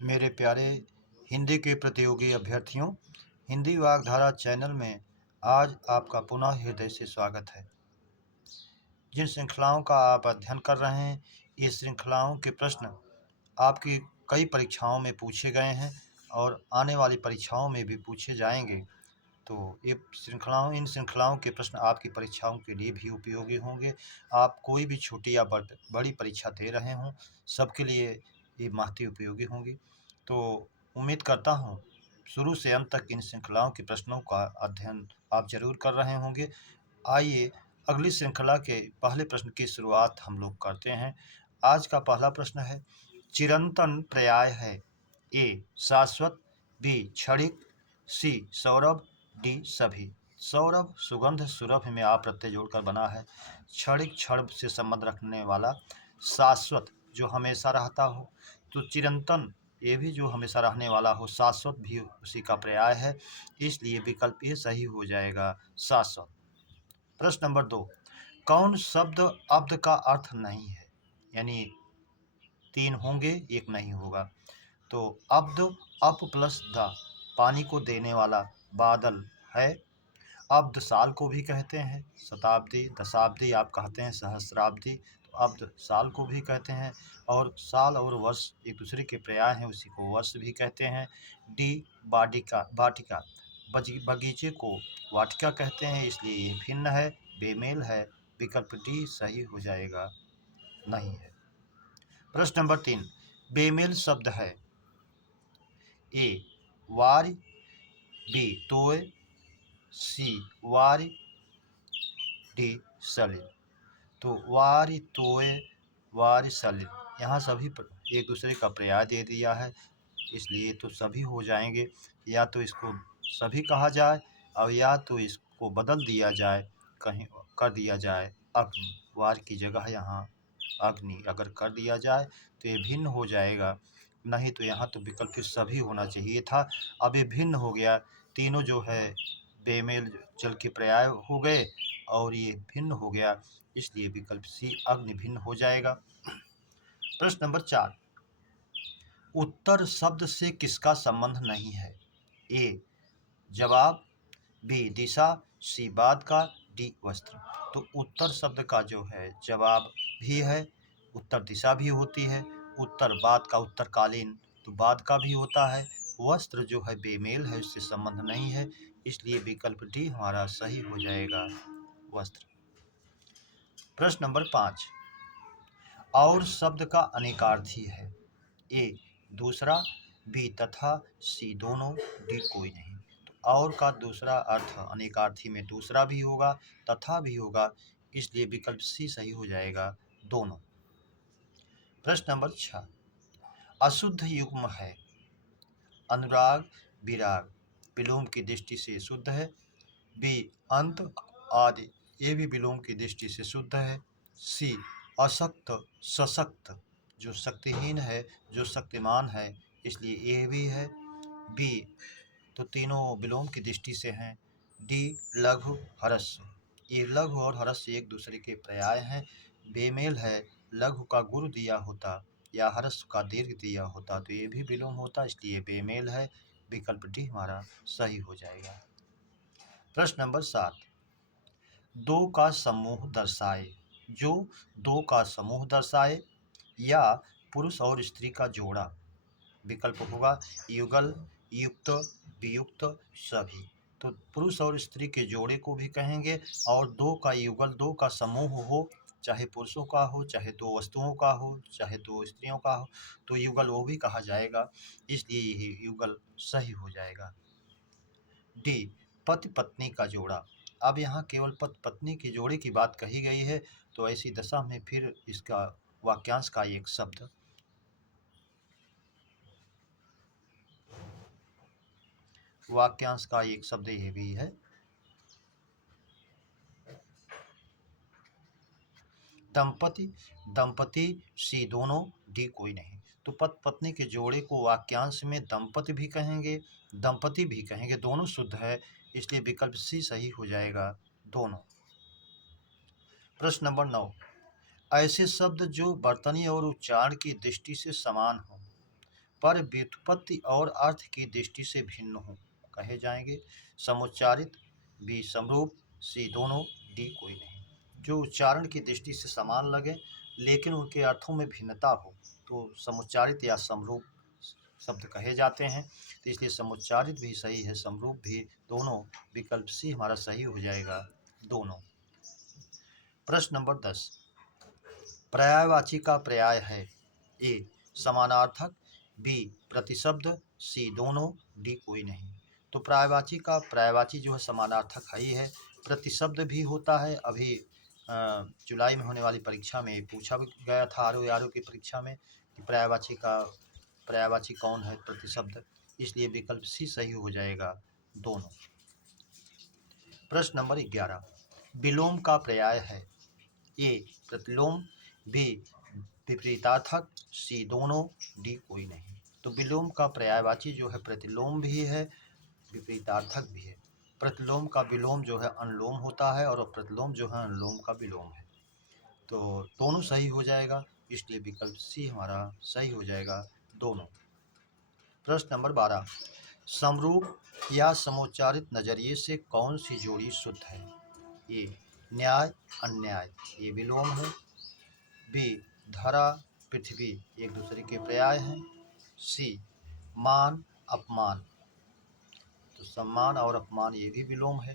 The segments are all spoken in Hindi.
मेरे प्यारे हिंदी के प्रतियोगी अभ्यर्थियों, हिंदी वाग्धारा चैनल में आज आपका पुनः हृदय से स्वागत है। जिन श्रृंखलाओं का आप अध्ययन कर रहे हैं, ये श्रृंखलाओं के प्रश्न आपकी कई परीक्षाओं में पूछे गए हैं और आने वाली परीक्षाओं में भी पूछे जाएंगे। तो इन श्रृंखलाओं के प्रश्न आपकी परीक्षाओं के लिए भी उपयोगी होंगे। आप कोई भी छोटी या बड़ी परीक्षा दे रहे हों, सबके लिए ये महती उपयोगी होंगी। तो उम्मीद करता हूँ शुरू से अंत तक इन श्रृंखलाओं के प्रश्नों का अध्ययन आप ज़रूर कर रहे होंगे। आइए अगली श्रृंखला के पहले प्रश्न की शुरुआत हम लोग करते हैं। आज का पहला प्रश्न है, चिरंतन पर्याय है ए शाश्वत, बी क्षणिक, सी सौरभ, डी सभी। सौरभ सुगंध सुरभि में आप प्रत्यय जोड़कर बना है। क्षणिक क्षण से संबंध रखने वाला, शाश्वत जो हमेशा रहता हो, तो चिरंतन ये भी जो हमेशा रहने वाला हो, शाश्वत भी उसी का पर्याय है, इसलिए विकल्प ये सही हो जाएगा, शाश्वत। प्रश्न नंबर 2, कौन शब्द अब्द का अर्थ नहीं है? यानी 3 होंगे, 1 नहीं होगा। तो अब्द अप प्लस द, पानी को देने वाला बादल है। अब्द साल को भी कहते हैं, शताब्दी, दशाब्दी आप कहते हैं, सहस्राब्दी, तो अब्द साल को भी कहते हैं। और साल और वर्ष एक दूसरे के पर्याय हैं, उसी को वर्ष भी कहते हैं। डी वाटिका, वाटिका बगीचे को वाटिका कहते हैं, इसलिए ये भिन्न है, बेमेल है। विकल्प डी सही हो जाएगा, नहीं है। प्रश्न नंबर 3, बेमेल शब्द है ए वार, बी तोय, सी वार, डी सलिल। तो वारि तोय वारि सलिल, यहाँ सभी एक दूसरे का पर्याय दे दिया है, इसलिए तो सभी हो जाएंगे। या तो इसको सभी कहा जाए और या तो इसको बदल दिया जाए, कहीं कर दिया जाए अग्नि, वार की जगह यहाँ अग्नि अगर कर दिया जाए तो ये भिन्न हो जाएगा। नहीं तो यहाँ तो विकल्प फिर सभी होना चाहिए था, अब ये भिन्न हो गया। तीनों जो है बेमेल जल के पर्याय हो गए और ये भिन्न हो गया, इसलिए विकल्प सी अग्नि भिन्न हो जाएगा। प्रश्न नंबर 4, उत्तर शब्द से किसका संबंध नहीं है? ए जवाब, बी दिशा, सी बाद का, डी वस्त्र। तो उत्तर शब्द का जो है जवाब भी है, उत्तर दिशा भी होती है, उत्तर बाद का उत्तरकालीन तो बाद का भी होता है, वस्त्र जो है बेमेल है, उससे संबंध नहीं है, इसलिए विकल्प डी हमारा सही हो जाएगा, वस्त्र। प्रश्न नंबर 5, और शब्द का अनेकार्थी है? ए दूसरा, बी तथा, सी दोनों, डी कोई नहीं। तो और का दूसरा अर्थ अनेकार्थी में दूसरा भी होगा, तथा भी होगा, इसलिए विकल्प सी सही हो जाएगा, दोनों। प्रश्न नंबर 6, अशुद्ध युग्म है? अनुराग विराग विलोम की दृष्टि से शुद्ध है, बी अंत आदि ये भी विलोम की दृष्टि से शुद्ध है, सी अशक्त सशक्त जो शक्तिहीन है, जो शक्तिमान है, इसलिए ये भी है, बी तो तीनों विलोम की दृष्टि से हैं, डी लघु ह्रस्व, ये लघु और ह्रस्व एक दूसरे के पर्याय हैं, बेमेल है। लघु का गुरु दिया होता या ह्रस्व का दीर्घ दिया होता तो ये भी विलोम होता, इसलिए बेमेल है, विकल्प डी हमारा सही हो जाएगा। प्रश्न नंबर 7, दो का समूह दर्शाए? जो दो का समूह दर्शाए या पुरुष और स्त्री का जोड़ा। विकल्प होगा युगल, युक्त, वियुक्त, सभी। तो पुरुष और स्त्री के जोड़े को भी कहेंगे, और दो का युगल, दो का समूह हो, चाहे पुरुषों का हो, चाहे दो वस्तुओं का हो, चाहे दो स्त्रियों का हो, तो युगल वो भी कहा जाएगा, इसलिए यही युगल सही हो जाएगा। डी पति पत्नी का जोड़ा। अब यहाँ केवल पति पत्नी के जोड़े की बात कही गई है, तो ऐसी दशा में फिर इसका वाक्यांश का एक शब्द, वाक्यांश का एक शब्द यह भी है, दंपति, दंपति, सी दोनों, डी कोई नहीं। तो पति पत्नी के जोड़े को वाक्यांश में दंपति भी कहेंगे, दंपति भी कहेंगे, दोनों शुद्ध है, इसलिए विकल्प सी सही हो जाएगा, दोनों। प्रश्न नंबर 9, ऐसे शब्द जो वर्तनी और उच्चारण की दृष्टि से समान हो। पर व्युत्पत्ति और अर्थ की दृष्टि से भिन्न हो कहे जाएंगे। समुच्चारित, बी समरूप, सी दोनों, डी कोई नहीं। जो उच्चारण की दृष्टि से समान लगे लेकिन उनके अर्थों में भिन्नता हो तो समुच्चारित या समरूप शब्द कहे जाते हैं। तो इसलिए समुच्चारित भी सही है, समरूप भी, दोनों। विकल्प सी हमारा सही हो जाएगा, दोनों। प्रश्न नंबर 10, पर्यायवाची का पर्याय है ए समानार्थक, बी प्रतिशब्द, सी दोनों, डी कोई नहीं। तो पर्यायवाची जो है समानार्थक है ही है, प्रतिशब्द भी होता है। अभी जुलाई में होने वाली परीक्षा में पूछा भी गया था, आरओ की परीक्षा में, कि पर्यायवाची कौन है, प्रतिशब्द। इसलिए विकल्प सी सही हो जाएगा, दोनों। प्रश्न नंबर 11, विलोम का पर्याय है ए प्रतिलोम, बी विपरीतार्थक, सी दोनों, डी कोई नहीं। तो विलोम का पर्यायवाची जो है प्रतिलोम भी है, विपरीतार्थक भी है। प्रतिलोम का विलोम जो है अनुलोम होता है और प्रतिलोम जो है अनुलोम का विलोम है। तो दोनों सही हो जाएगा, इसलिए विकल्प सी हमारा सही हो जाएगा, दोनों। प्रश्न नंबर 12, समरूप या समोच्चारित नजरिए से कौन सी जोड़ी शुद्ध है? ए न्याय अन्याय, ये विलोम है। बी धरा पृथ्वी, एक दूसरे के पर्याय हैं। सी मान अपमान, तो सम्मान और अपमान ये भी विलोम है।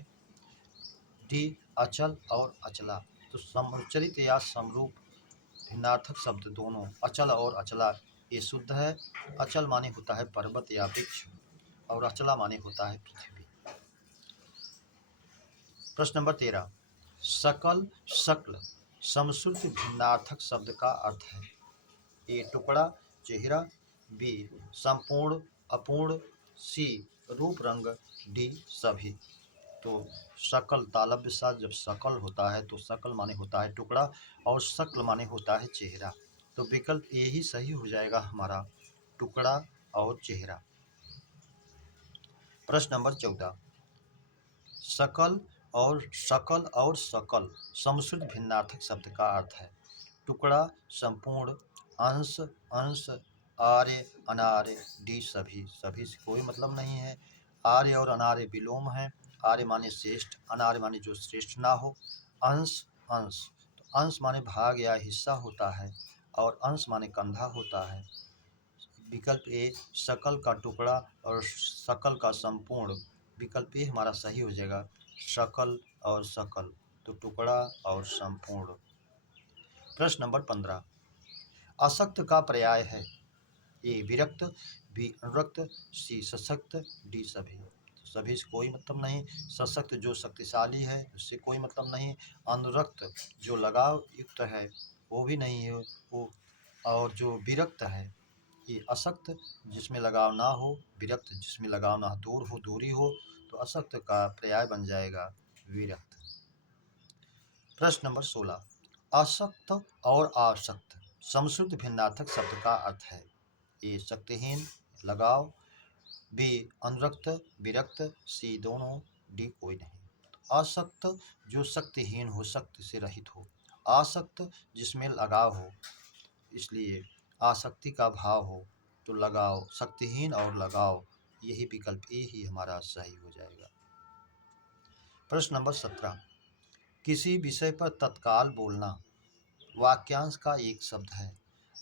डी अचल और अचला, तो समुच्चरित या समरूप भिन्नार्थक शब्द दोनों, अचल और अचला, ये शुद्ध है। अचल माने होता है पर्वत या वृक्ष और अचला माने होता है पृथ्वी। प्रश्न नंबर 13, सकल शकल समश्रुत भिन्नार्थक शब्द का अर्थ है? ए टुकड़ा चेहरा, बी संपूर्ण अपूर्ण, सी रूप रंग, डी सभी। तो सकल तालव्य साथ जब सकल होता है तो सकल माने होता है टुकड़ा और शक्ल माने होता है चेहरा। तो विकल्प ए ही सही हो जाएगा हमारा, टुकड़ा और चेहरा। प्रश्न नंबर 14, सकल और सकल समश्रुत भिन्नार्थक शब्द का अर्थ है? टुकड़ा, संपूर्ण, अंश अंश, आर्य अनार्य, डी सभी। सभी से कोई मतलब नहीं है। आर्य और अनार्य विलोम है। आर्य माने श्रेष्ठ, अनार्य माने जो श्रेष्ठ ना हो। अंश अंश, तो अंश माने भाग या हिस्सा होता है और अंश माने कंधा होता है। विकल्प ए सकल का टुकड़ा और सकल का संपूर्ण, विकल्प ए हमारा सही हो जाएगा, सकल और सकल, तो टुकड़ा और संपूर्ण। प्रश्न नंबर 15, असक्त का पर्याय है? ए विरक्त, बी अनुरक्त, सी सशक्त, डी सभी। तो सभी से कोई मतलब नहीं। सशक्त जो शक्तिशाली है उससे कोई मतलब नहीं। अनुरक्त जो लगाव युक्त है वो भी नहीं है वो। और जो विरक्त है, ये असक्त जिसमें लगाव ना हो, विरक्त जिसमें लगाव ना हो, दूर हो, दूरी हो, तो असक्त का पर्याय बन जाएगा विरक्त। प्रश्न नंबर 16, असक्त और आसक्त समश्रुत भिन्नार्थक शब्द का अर्थ है? ए शक्तिहीन लगाव, बी अनुरक्त विरक्त, सी दोनों, डी कोई नहीं। असक्त जो शक्तिहीन हो, शक्ति से रहित हो। आसक्त जिसमें लगाव हो, इसलिए आसक्ति का भाव हो, तो लगाव, शक्तिहीन और लगाव, यही विकल्प ए ही हमारा सही हो जाएगा। प्रश्न नंबर 17, किसी विषय पर तत्काल बोलना वाक्यांश का एक शब्द है?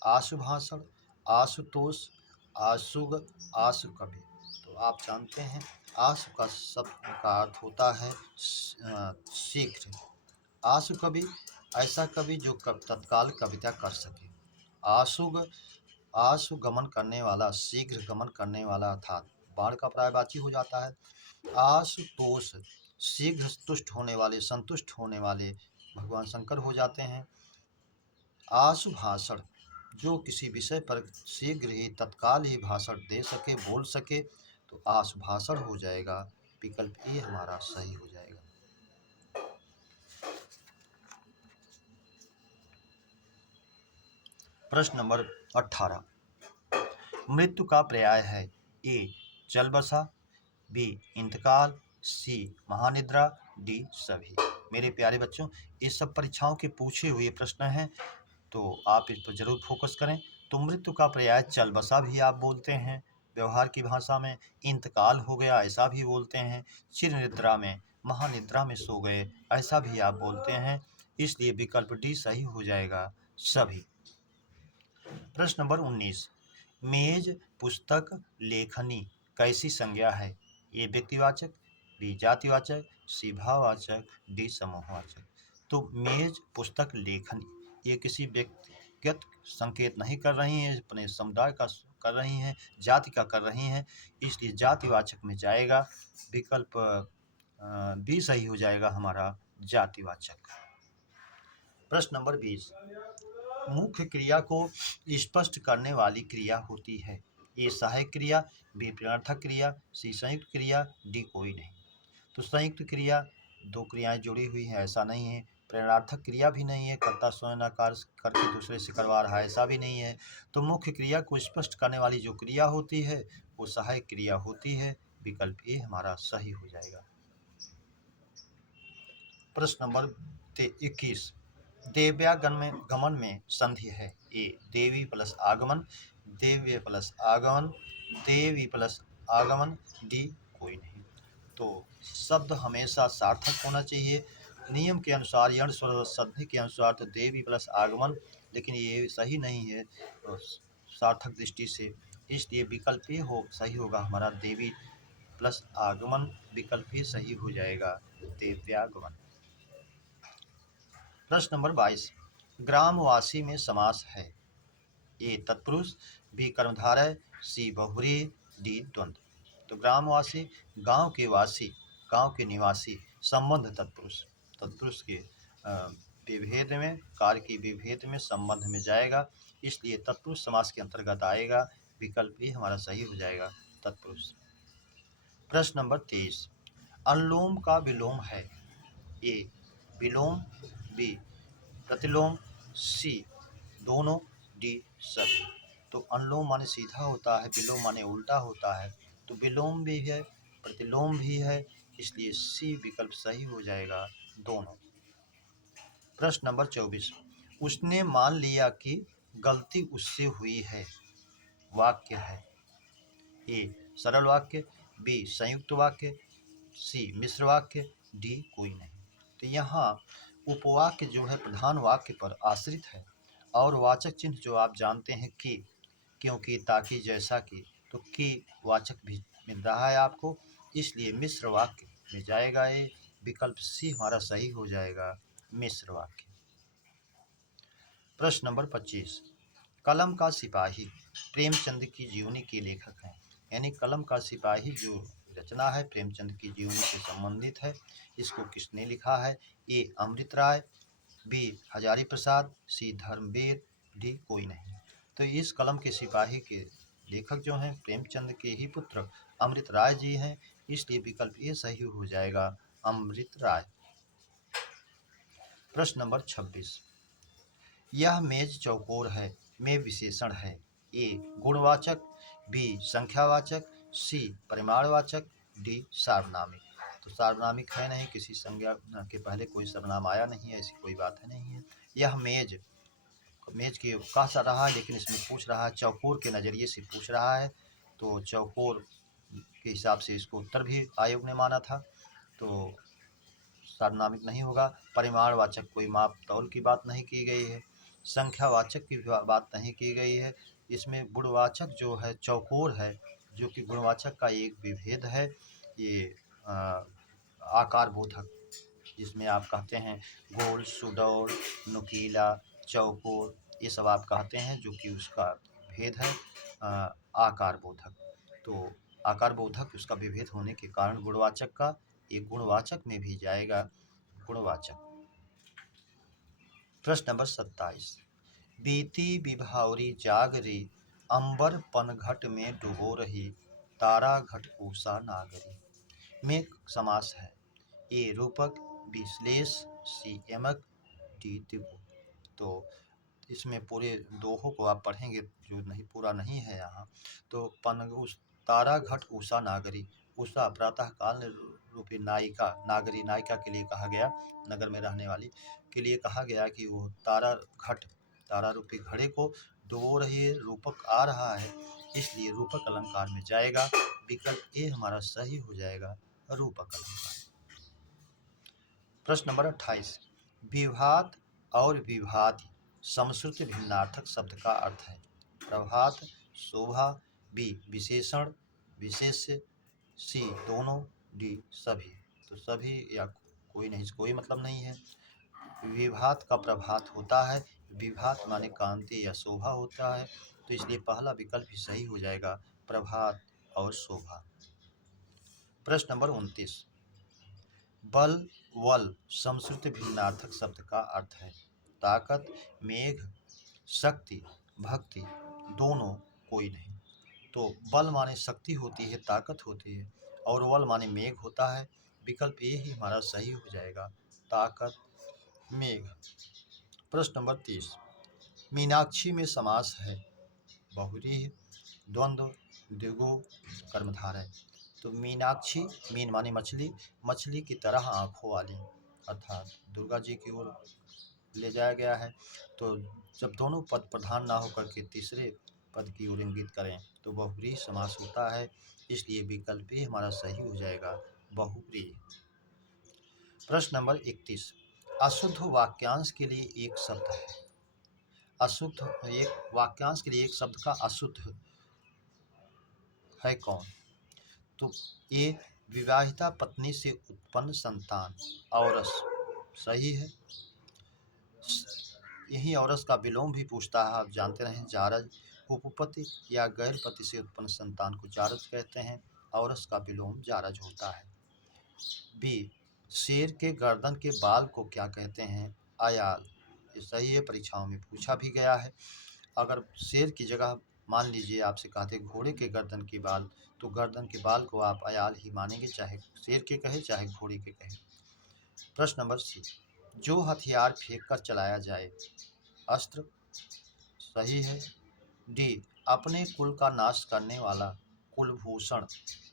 आशुभाषण, आशुतोष, आशुग, आशुकवि। तो आप जानते हैं आशु का शब्द का अर्थ होता है शीघ्र। आशुकवि ऐसा कवि जो तत्काल कविता कर सके। आशुग आशु गमन करने वाला, शीघ्र गमन करने वाला, अर्थात बाढ़ का पर्यायवाची हो जाता है। आशुतोष शीघ्र तुष्ट होने वाले, संतुष्ट होने वाले भगवान शंकर हो जाते हैं। आशुभाषण जो किसी विषय पर शीघ्र ही तत्काल ही भाषण दे सके, बोल सके, तो आशुभाषण हो जाएगा। विकल्प ए हमारा सही हो जाएगा। प्रश्न नंबर 18, मृत्यु का पर्याय है? ए चल बसा, बी इंतकाल, सी महानिद्रा, डी सभी। मेरे प्यारे बच्चों, ये सब परीक्षाओं के पूछे हुए प्रश्न हैं, तो आप इस पर जरूर फोकस करें। तो मृत्यु का पर्याय चल बसा भी आप बोलते हैं, व्यवहार की भाषा में इंतकाल हो गया ऐसा भी बोलते हैं, चिर निद्रा में महानिद्रा में सो गए ऐसा भी आप बोलते हैं, इसलिए विकल्प डी सही हो जाएगा सभी। प्रश्न नंबर 19, मेज, पुस्तक, लेखनी कैसी संज्ञा है? ए व्यक्तिवाचक, बी जातिवाचक, सी भाववाचक, डी समूहवाचक। तो मेज, पुस्तक, लेखनी ये किसी व्यक्तिगत संकेत नहीं कर रही हैं, अपने समुदाय का कर रही हैं, जाति का कर रही हैं, इसलिए जातिवाचक में जाएगा। विकल्प बी सही हो जाएगा हमारा जातिवाचक। प्रश्न नंबर 20, मुख्य क्रिया को स्पष्ट करने वाली क्रिया होती है? ए सहायक क्रिया, बी प्रेरणार्थक क्रिया, सी संयुक्त क्रिया, डी कोई नहीं। तो संयुक्त क्रिया दो क्रियाएं जुड़ी हुई हैं ऐसा नहीं है, प्रेरणार्थक क्रिया भी नहीं है, कर्ता स्वयं कार्य करके दूसरे से करवा रहा है ऐसा भी नहीं है। तो मुख्य क्रिया को स्पष्ट करने वाली जो क्रिया होती है वो सहायक क्रिया होती है। विकल्प ए हमारा सही हो जाएगा। प्रश्न नंबर 21, देव्यागमन में संधि है? ए देवी प्लस आगमन, देव्य प्लस आगमन, देवी प्लस आगमन, डी कोई नहीं। तो शब्द हमेशा सार्थक होना चाहिए नियम के अनुसार, यण स्वर संधि के अनुसार तो देवी प्लस आगमन, लेकिन ये सही नहीं है सार्थक दृष्टि से, इसलिए विकल्प ए हो सही होगा हमारा देवी प्लस आगमन। विकल्प ए सही हो जाएगा देव्यागमन। प्रश्न नंबर 22, ग्रामवासी में समास है? ए तत्पुरुष, बी कर्मधारय, सी बहुव्रीहि, डी द्वंद्व। तो ग्रामवासी गांव के वासी, गांव के निवासी, संबंध तत्पुरुष, तत्पुरुष के विभेद में, कार्य की विभेद में, संबंध में जाएगा, इसलिए तत्पुरुष समास के अंतर्गत आएगा। विकल्प भी हमारा सही हो जाएगा तत्पुरुष। प्रश्न नंबर 23, अनुलोम का विलोम है? ए विलोम, बी प्रतिलोम, सी दोनों, डी सभी। तो अनुलोम माने सीधा होता है, विलोम माने उल्टा होता है, तो विलोम भी है प्रतिलोम भी है, इसलिए सी विकल्प सही हो जाएगा दोनों। प्रश्न नंबर 24, उसने मान लिया कि गलती उससे हुई है, वाक्य है? ए सरल वाक्य, बी संयुक्त वाक्य, सी मिश्र वाक्य, डी कोई नहीं। तो यहाँ उपवाक्य जो है प्रधान वाक्य पर आश्रित है और वाचक चिन्ह जो आप जानते हैं कि, क्योंकि, ताकि, जैसा कि, तो कि वाचक भी मिल रहा है आपको, इसलिए मिश्र वाक्य में जाएगा ये। विकल्प सी हमारा सही हो जाएगा मिश्र वाक्य। प्रश्न नंबर 25, कलम का सिपाही प्रेमचंद की जीवनी के लेखक हैं? यानी कलम का सिपाही जो रचना है प्रेमचंद की जीवनी से संबंधित है, इसको किसने लिखा है? ए अमृत राय, बी हजारी प्रसाद, सी धर्मवीर, डी कोई नहीं। तो इस कलम के सिपाही के लेखक जो हैं प्रेमचंद के ही पुत्र अमृत राय जी हैं, इसलिए विकल्प ये सही हो जाएगा अमृत राय। प्रश्न नंबर 26, यह मेज चौकोर है में विशेषण है? ए गुणवाचक, बी संख्यावाचक, सी परिमाणवाचक, डी सार्वनामिक। तो सार्वनामिक है नहीं, किसी संज्ञा के पहले कोई सर्वनाम आया नहीं है, ऐसी कोई बात नहीं है। यह मेज, मेज के कह सा रहा है लेकिन इसमें पूछ रहा है चौकोर के नज़रिए से पूछ रहा है, तो चौकोर के हिसाब से इसको उत्तर भी आयोग ने माना था, तो सार्वनामिक नहीं होगा। परिमाणवाचक कोई माप तौल की बात नहीं की गई है, संख्यावाचक की बात नहीं की गई है। इसमें गुणवाचक जो है चौकोर है, जो कि गुणवाचक का एक विभेद है, ये आकार बोधक, जिसमें आप कहते हैं गोल, सुडौल, नुकीला, चौकोर, ये सब आप कहते हैं, जो कि उसका भेद है आकार बोधक। तो आकार बोधक उसका विभेद होने के कारण गुणवाचक का एक गुणवाचक में भी जाएगा गुणवाचक। प्रश्न नंबर 27, बीती विभावरी जागरी, अंबर पनघट में डुबो रही, तारा घट उषा नागरी में समास है? ए रूपक, बी श्लेष, सी यमक, डी द्विगु। तो इसमें पूरे दोहों को आप पढ़ेंगे जो नहीं पूरा नहीं है यहाँ। तो तारा घट उषा नागरी, उषा प्रातः काल रूपी नायिका, नागरी नायिका के लिए कहा गया, नगर में रहने वाली के लिए कहा गया कि वो तारा घट, तारा रूपी घड़े को डुबो रही है, रूपक आ रहा है, इसलिए रूपक अलंकार में जाएगा। विकल्प ए हमारा सही हो जाएगा, रूपक अलंकार। प्रश्न नंबर 28। विभात और विभाति समश्रुति भिन्नार्थक शब्द का अर्थ है। प्रभात, शोभा, बी विशेषण विशेष्य, सी दोनों, डी सभी। तो सभी या कोई नहीं, कोई मतलब नहीं है। विभात का प्रभात होता है, विभात माने कांति या शोभा होता है, तो इसलिए पहला विकल्प ही सही हो जाएगा, प्रभात और शोभा। प्रश्न नंबर 29। बल वल समश्रुति भिन्नार्थक शब्द का अर्थ है। ताकत, मेघ, शक्ति, भक्ति, दोनों, कोई नहीं। तो बल माने शक्ति होती है, ताकत होती है, और वल माने मेघ होता है। विकल्प ये ही हमारा सही हो जाएगा, ताकत, मेघ। प्रश्न नंबर 30। मीनाक्षी में समास है बहुव्रीहि, द्वंद्व, द्विगु, कर्मधारय। तो मीनाक्षी, मीन माने मछली, मछली की तरह आँखों वाली, अर्थात दुर्गा जी की ओर ले जाया गया है। तो जब दोनों पद प्रधान ना होकर के तीसरे पद की ओर इंगित करें तो बहुव्रीहि समास होता है, इसलिए विकल्प ही हमारा सही हो जाएगा, बहुव्रीहि। प्रश्न नंबर 31। अशुद्ध वाक्यांश के लिए एक शब्द है। अशुद्ध एक वाक्यांश के लिए एक शब्द का अशुद्ध है कौन? तो ये विवाहिता पत्नी से उत्पन्न संतान, औरस, सही है। यही औरस का विलोम भी पूछता है, आप जानते रहें, जारज। उपपति या गैर पति से उत्पन्न संतान को जारज कहते हैं, औरस का विलोम जारज होता है। बी शेर के गर्दन के बाल को क्या कहते हैं? आयाल। ये सही है, परीक्षाओं में पूछा भी गया है। अगर शेर की जगह मान लीजिए आपसे कहते घोड़े के गर्दन के बाल, तो गर्दन के बाल को आप अयाल ही मानेंगे, चाहे शेर के कहे चाहे घोड़े के कहे। प्रश्न नंबर सी। जो हथियार फेंक कर चलाया जाए, अस्त्र, सही है। डी अपने कुल का नाश करने वाला, कुलभूषण।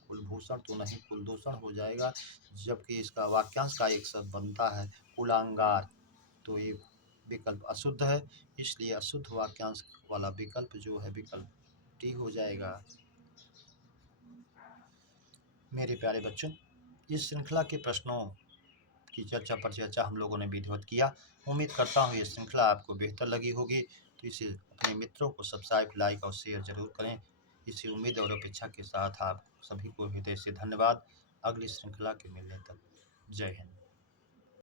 कुलभूषण तो नहीं, कुलदूषण हो जाएगा, जबकि इसका वाक्यांश का एक शब्द बनता है कुलांगार। तो ये विकल्प अशुद्ध है, इसलिए अशुद्ध वाक्यांश वाला विकल्प जो है विकल्प डी हो जाएगा। मेरे प्यारे बच्चों, इस श्रृंखला के प्रश्नों की चर्चा पर चर्चा हम लोगों ने विधिवत किया। उम्मीद करता हूँ ये श्रृंखला आपको बेहतर लगी होगी, तो इसे अपने मित्रों को सब्सक्राइब, लाइक और शेयर जरूर करें। इसी उम्मीद और अपेक्षा के साथ आप सभी को हृदय से धन्यवाद। अगली श्रृंखला के मिलने तक जय हिंद।